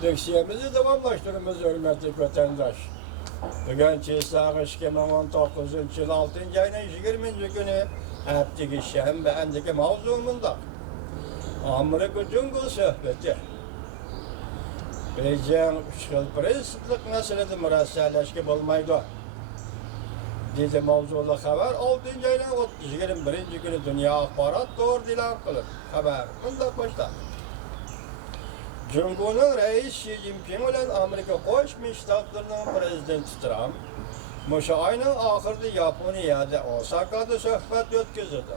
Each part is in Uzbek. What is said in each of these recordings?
Tövsiyemizi devamlaştırımız hürmetli vatandaş. Bugün Çiğsağ 2019 yıl 6. ayının 20. günü haftaki şembe endeki mavzumunda Amerika Cumhur sohbeti. Bizden 3 yıl prezidentlik meselesi mürasselleşki bulmaydı. Dedi mavzulu haber 6. ayının 21. günü Dünya Akbarat doğru ilan kılır. Haber bunda başlar. Cumhur'un reis Xi Jinping ile Amerika Koşmuş Ştatlarının prezidenti Trump, Muşa ayının ahırda Japonya'da Osaka'da sohbet ötküzüdü.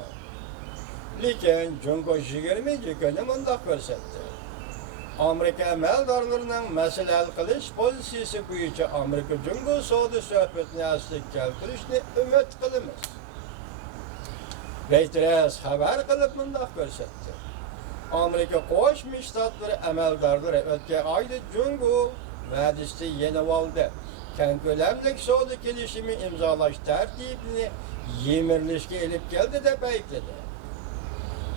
Lakin Cumhur 20. günü munda görsetti. Amerika əməldarlarının məsələl qilish pozisiyası boyunca Amerika Cumhur Savdo söhbetini asli keltirishni ümid qilamiz. Reuters xabar qilib munda ko'rsatdi. Amerika Qo'shma Shtatlari amaldorlari o'tgan oyda Cumhur va'dasida yenib oldi. Keng ko'lamli savdo kelishimi imzolash tartibini yemirilishga elib keldi deb aytdi.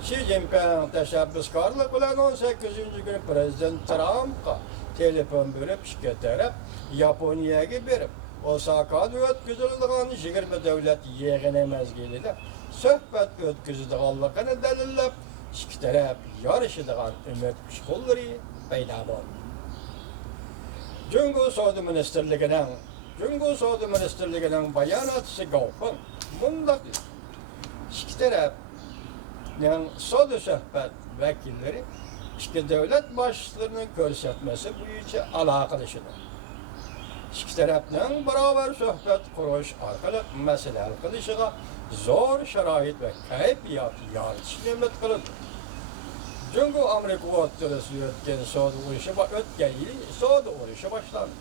Xi Jinping tashabbuskorlik bilan 18. günü Prezident Trump'a telefon berib ishga taraf Yaponiyaga berib Osakada o'tkaziladigan 20 davlat yig'ini mezgilida suhbat o'tkazadiganligini dalillab ikki taraf yarışadigan umid kuch-qo'llari paydo bo'ldi. Cumhur Savdo Ministerligining bayonotchisi Goping mundaq ikki taraf savdo suhbat vakilleri ikki davlat boshliqlarining ko'rsatmasi bo'yicha aloqalashadi. Ikki tarafning barobar suhbat qurish orqali masala hal qilishiga zo'r sharoit va kayfiyat yaratishni umid qiladi. Cumhur Amerika o'rtasida o'tgan savdo urushi boshlandi.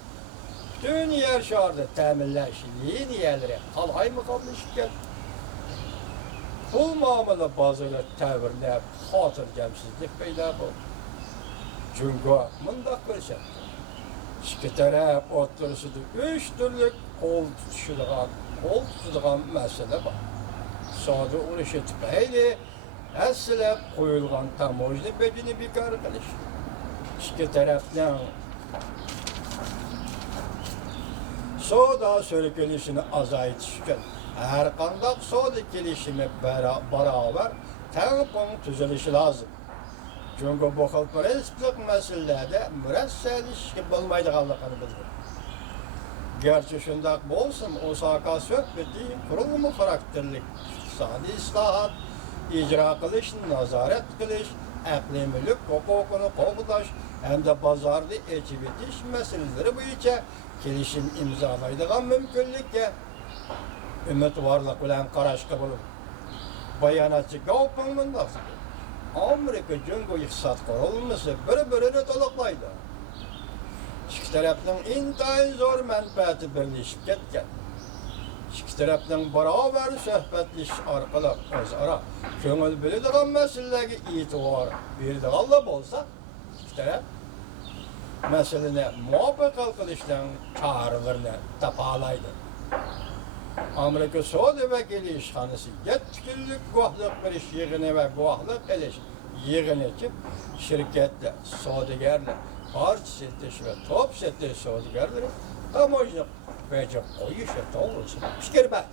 Butun yer sharida ta'minlash liniyalari qalaymiqoblashib ketdi. Pul muomala bozori ta'virlab, xotirjamsizlik paydo bo'ldi. Cumhur mundaq ko'rsatdi. Ikki taraf o'rtasida 3 turli qo'l tutadigan masala bor. Savdo urushi tufayli aslab qo'yilgan tamojni bedini bekor qilish. Ikki tarafdan savdo so'ralishini azaytish uchun her qandaq savdo kelishimi barabar tengpong tuzilishi lozim. Cumhur bu xil prinsiplik masalalarda murassallashga bo'lmaydiganligini bildirdi. Garchi shundoq bo'lsin, Osaka suhbati qurilma xarakterlik iqtisodiy islohot, ijro qilish, nazorat qilish, aqliy mulk huquqini qo'llash hamda bozorda echib etish masalalari bo'yicha kelishim imzolaydigan mumkinlikka umidvorlik bilan qarashga bo'ladi. Bayonotchi Goping mundaq dedi. Amerika Cumhur iqtisod qurilmasi bir-birini to'liqlaydi. Ikki tarafning intayin zo'r manfaati birlashib ketgan. Ikki tarafning barobar suhbatlashish orqali o'zaro ko'ngil bo'ladigan masalalarga e'tibor beradiganlar bo'lsa, ikki taraf masalani muvofiq hal qilishdan choralarini topalaydi. Amerika savdo vakili ishxonasi 7 kunlik guvohlik berish yig'ini va guvohlik qilish yig'ini ichib, shirkatda savdogarlar, parcha setish va top setish savdogarlari tomojni qo'yish to'g'risida fikr bor.